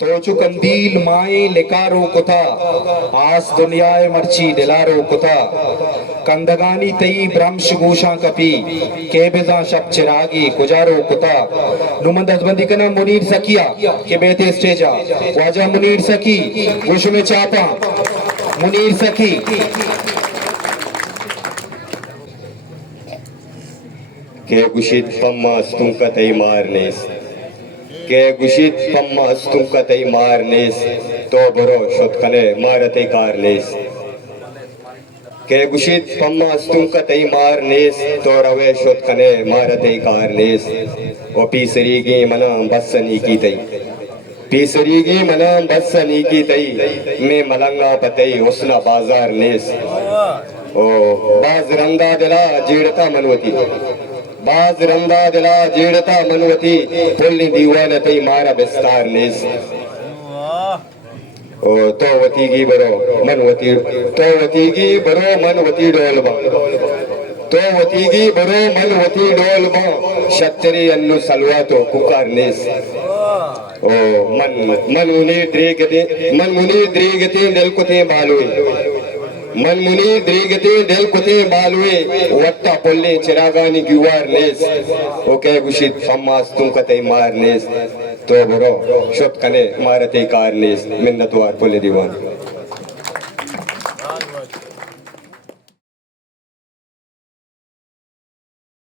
तो चु कंदील माए लेकारो कुता आस दुनियाए मर्ची दिलारो कुता कंदगानी तई ब्रह्मश गोशा कपी केबिजा शब चिरागी गुजारो कुता नुमंद हजबंदी कना मुनीर सकिया के बेते स्टेजा वाजा मुनीर सकी गोश में चापा मुनीर सकी के गुशित पम्मा स्तुंका तई मारनेस के गुशित पम्मा स्तुंका तई मारनेस तो बरो शोधकने मारते कारनेस के गुशित पम्मा स्तुंका तई मारनेस तो रवे शोधकने मारते कारनेस ओ पीसरीगी मना बस्सनी की तई पीसरीगी मना बस्सनी की तई मैं मलंगा पतई हुस्ना बाजार नेस ओ बाज रंगा दिला जीड़ता मनवती बाज रंगा दिला जीड़ता मनवती पुल्ली दीवान तई मारा बिस्तार नेस ओ तो वती की बरो मनवती तो वती की बरो मनवती डोलबा तो वती की बरो मनवती डोलबा शतरी अन्नु सलवा तो कुकार नेस ओ मन मुनी द्रीगते दिलकुते बालुए मन मुनी द्रीगते दिलकुते बालुए वट्टा पोल्ले चिरागानी गुवार नेस ओके गुशित फम्मास तुम कते मार नेस तो बरो शोत कने मारते कार नेस मिन्नतवार पोल्ले दीवान